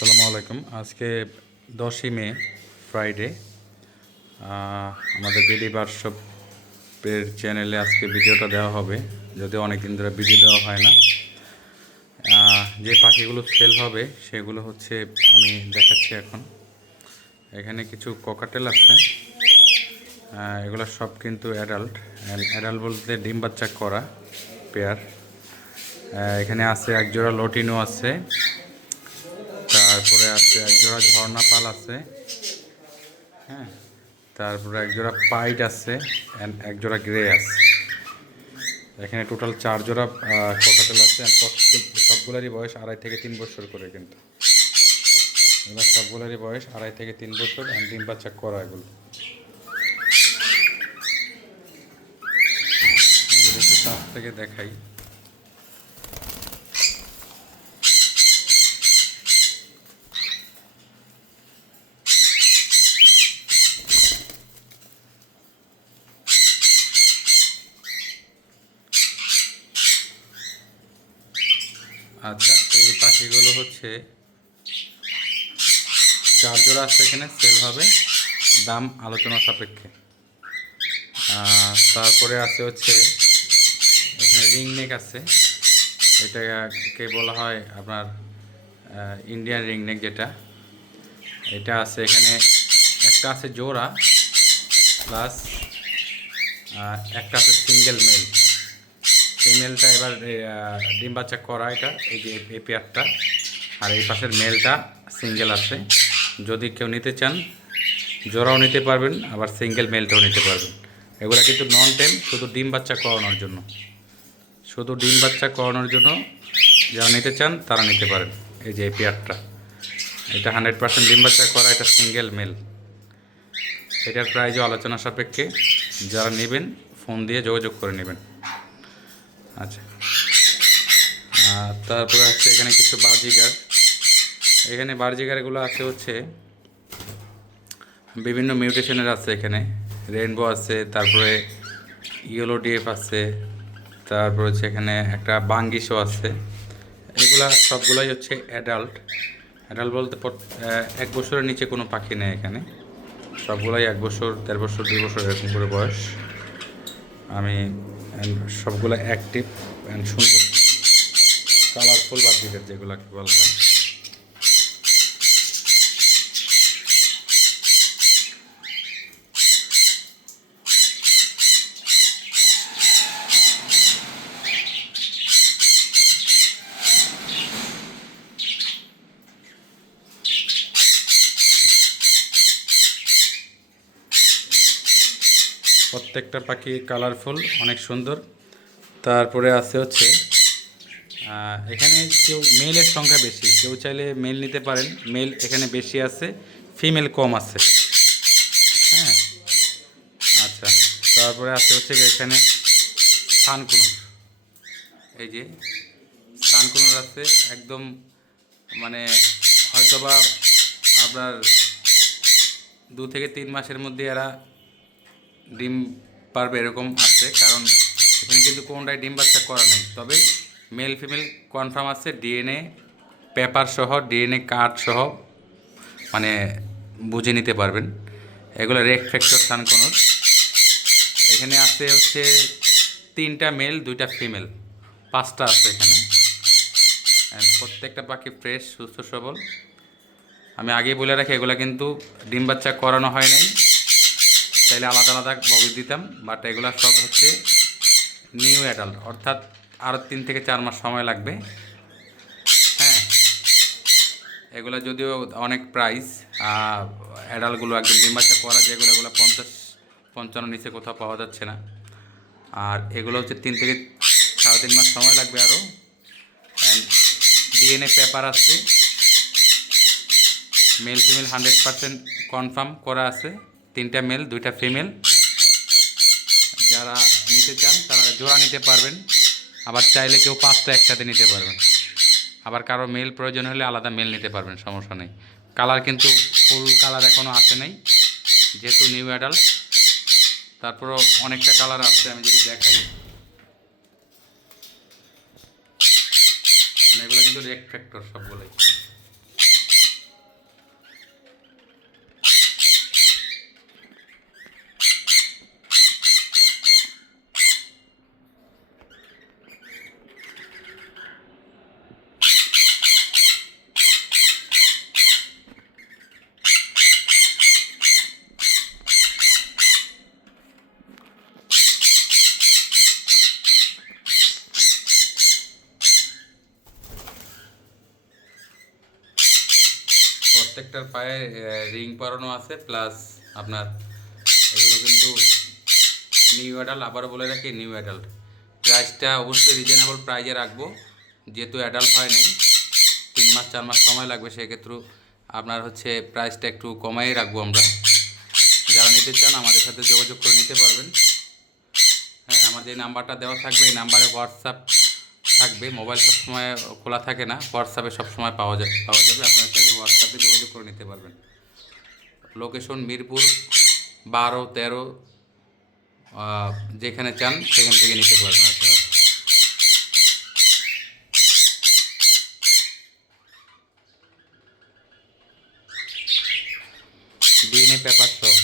আসসালামু আলাইকুম। আজকে 10ই মে, ফ্রাইডে। আমাদের বিডি বার্কশপের চ্যানেলে আজকে ভিডিওটা দেওয়া হবে, যদিও অনেক দিন ধরে ভিডিও দেওয়া হয় না। যে পাখিগুলো সেল হবে সেগুলো হচ্ছে আমি দেখাচ্ছি এখন। এখানে কিছু ককাটেল আছে, এগুলো সব কিন্তু অ্যাডাল্ট। অ্যাডাল্ট বলতে ডিম বাচ্চা করা পেয়ার। এখানে আছে একজোড়া লটিনো আছে, তারপরে আছে একজোড়া ঝর্ণা পাল আছে, হ্যাঁ, তারপরে একজোড়া পাইট আছে, একজোড়া গ্রে আছে। এখানে টোটাল 4 জোড়া ককাটেল আছে। সবগুলোরই বয়স 2.5 থেকে 3 বছর করে, কিন্তু এগুলো সবগুলোরই বয়স 2.5 থেকে 3 বছর। ডিম বাচ্চা করা এগুলো। কাছ থেকে দেখাই। আচ্ছা, এই পাখিগুলো হচ্ছে 4 জোড়া আছে, এখানে সেল হবে, দাম আলোচনা সাপেক্ষে। তারপরে আছে হচ্ছে এখানে রিং নেক আছে, এটাকে বলা হয় আপনার ইন্ডিয়ান রিং নেক, যেটা এটা আছে এখানে। একটা আছে জোড়া, প্লাস একটা আছে সিঙ্গেল মেল। ফিমেলটা এবার ডিম বাচ্চা করা, এটা এই যে এই পেয়ারটা, আর এই পাশের মেলটা সিঙ্গেল আছে। যদি কেউ নিতে চান জোড়াও নিতে পারবেন, আবার সিঙ্গেল মেলটাও নিতে পারবেন। এগুলো কিন্তু নন টেম, শুধু ডিম বাচ্চা করানোর জন্য, শুধু ডিম বাচ্চা করানোর জন্য যারা নিতে চান তারা নিতে পারেন। এই যে এই পেয়ারটা, এটা 100% ডিম বাচ্চা করা, এটা সিঙ্গেল মেল। এটার প্রাইজও আলোচনা সাপেক্ষে, যারা নেবেন ফোন দিয়ে যোগাযোগ করে নেবেন। আচ্ছা, তারপরে আছে এখানে কিছু বাজিগার। এখানে বাজিগারগুলো আছে হচ্ছে বিভিন্ন মিউটেশনের আছে। এখানে রেনবো আছে, তারপরে ইয়েলো ডিএফ আছে, তারপর হচ্ছে এখানে একটা বাঙ্গিশও আছে। এগুলা সবগুলাই হচ্ছে অ্যাডাল্ট। অ্যাডাল্ট বলতে 1 বছরের নিচে কোনো পাখি নেই এখানে, সবগুলাই 1 বছর, 1.5 বছর, 2 বছর এরকম করে বয়স। আমি সবগুলো অ্যাক্টিভ অ্যান্ড সুন্দর, কালারফুল বাজিগার যেগুলোকে বলা হয়। প্রত্যেকটা পাখি কালারফুল, অনেক সুন্দর। তারপরে আছে হচ্ছে এখানে কেউ মেলের সংখ্যা বেশি, কেউ চাইলে মেল নিতে পারেন। মেল এখানে বেশি আছে, ফিমেল কম আছে। হ্যাঁ, আচ্ছা। তারপরে আছে হচ্ছে এখানে সানকুনুর। এই যে সানকুনুর আছে, একদম মানে হয়তোবা আপনার 2 থেকে 3 মাসের মধ্যে এরা ডিম পারবে এরকম আছে, কারণ এখানে কিন্তু কোনোটাই ডিম বাচ্চা করা নেই। তবে মেল ফিমেল কনফার্ম আছে, ডিএনএ পেপার সহ, ডিএনএ কার্ড সহ, মানে বুঝে নিতে পারবেন। এগুলো রেড ফ্যাক্টর সানকোনোর। এখানে আছে হচ্ছে 3টা মেল, 2টা ফিমেল, 5টা আছে এখানে। প্রত্যেকটা পাখি ফ্রেশ, সুস্থ সবল। আমি আগেই বলে রাখি, এগুলো কিন্তু ডিম বাচ্চা করানো হয় নাই, চাইলে আলাদা আলাদা বগি দিতাম, বাট এগুলো সব হচ্ছে নিউ অ্যাডাল্ট, অর্থাৎ আরও 3 থেকে 4 মাস সময় লাগবে। হ্যাঁ, এগুলো যদিও অনেক প্রাইস, অ্যাডাল্টগুলো একদম ডিম বাচ্চা করা যেগুলো, এগুলো 50-55 নিচে কোথাও পাওয়া যাচ্ছে না। আর এগুলো হচ্ছে 3 থেকে 3.5 মাস সময় লাগবে আরও। অ্যান্ড ডিএনএ পেপার আছে, মেল ফিমেল 100% কনফার্ম করা আছে। 3টা মেল, 2টা ফিমেল। যারা নিতে চান তারা জোড়া নিতে পারবেন, আবার চাইলে কেউ 5টা একসাথে নিতে পারবেন। আবার কারো মেল প্রয়োজন হলে আলাদা মেল নিতে পারবেন, সমস্যা নেই। কালার কিন্তু ফুল কালার এখনও আসে নাই, যেহেতু নিউ অ্যাডাল্ট। তারপরও অনেকটা কালার আসছে, আমি যদি দেখাই, মানে এগুলো কিন্তু রেড ফ্যাক্টর সবগুলোই। প্রত্যেকটার পায়ে রিং পরানো আছে, প্লাস আপনার এগুলো কিন্তু নিউ অ্যাডাল্ট, আবারও বলে রাখি নিউ অ্যাডাল্ট। প্রাইসটা অবশ্যই রিজনেবল প্রাইজে রাখবো, যেহেতু অ্যাডাল্ট হয় নাই, 3 মাস 4 মাস সময় লাগবে, সেক্ষেত্রে আপনার হচ্ছে প্রাইসটা একটু কমাই রাখবো আমরা। যারা নিতে চান আমাদের সাথে যোগাযোগ করে নিতে পারবেন। হ্যাঁ, আমার যে নাম্বারটা দেওয়া থাকবে এই নাম্বারে হোয়াটসঅ্যাপ থাকবে। মোবাইল সবসময় খোলা থাকে না, হোয়াটসঅ্যাপে সবসময় পাওয়া যাবে। আপনারা চাইলে হোয়াটসঅ্যাপে যোগাযোগ করে নিতে পারবেন। লোকেশন মিরপুর 12-13, যেখানে চান সেখান থেকে নিতে পারবেন আপনারা। ডিএনএ পেপার সহ।